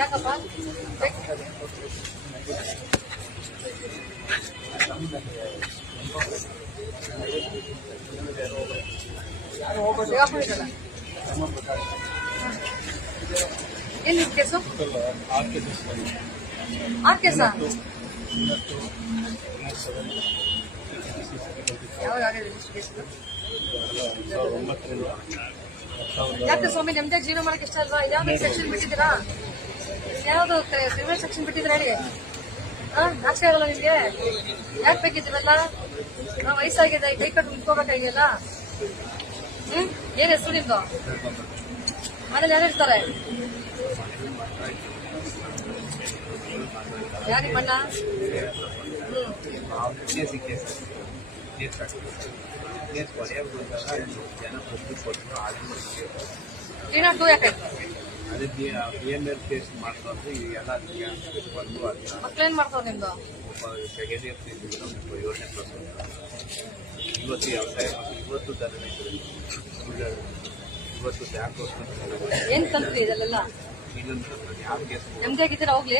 ಯಾಕಪ್ಪ ಎಲ್ಲಿ case R ಕೇಸ ಯಾವಾಗ ಆಗಿದೆ ಕೇಸು ಯಾಕೆ ಸ್ವಾಮಿ ನೆಮ್ಮದಿ ಜೀವನ ಮಾಡಕ್ಕೆ ಇಷ್ಟ ಅಲ್ವಾ? ಯಾವ್ದು ಸೆಕ್ಷನ್ ಬಿಟ್ಟಿದ್ದೀರಾ? ಯಾವ್ದು ಕ್ರಿಮಿನಲ್ ಸೆಕ್ಷನ್ ಬಿಟ್ಟಿದ್ದೀರಾ ಹೇಳಿ? ನಾಚಿಕೆ ಆಗಲ್ಲ ನಿಮ್ಗೆ? ಯಾಕೆ ಬೇಕಿದ್ದೀವಲ್ಲ? ನಾವು ವಯಸ್ಸಾಗಿದೆ, ಕೈ ಕಟ್ಟು ನಿಂತ್ಕೋಬೇಕಾಗಿಲ್ಲ. ಏನ್ ಹೆಸರು ನಿಮ್ದು? ಮನೇಲಿ ಯಾರು ಇರ್ತಾರೆ? ಯಾರಿಮ್ಮಣ್ಣ? ಏನಾದ್ರು ಯಾಕಾಯ್ತು? ಮಕ್ಳೇನ್ ಮಾಡ್ತಾವ ನಿಮ್ದು? ಸೆಕೆಂಡ್ ಇಯರ್ ಯೋಜನೆ ಇವತ್ತು ವ್ಯವಸಾಯ ಇವತ್ತು ಇವತ್ತು ಬ್ಯಾಂಕ್ ಏನ್ ಕಲ್ತ್ರಿ ಇದೆಲ್ಲ? ಇನ್ನೊಂದು ಯಾವ ನೆಮ್ಮದಿ ಆಗಿದ್ದೀರಾ? ಹೋಗ್ಲಿ.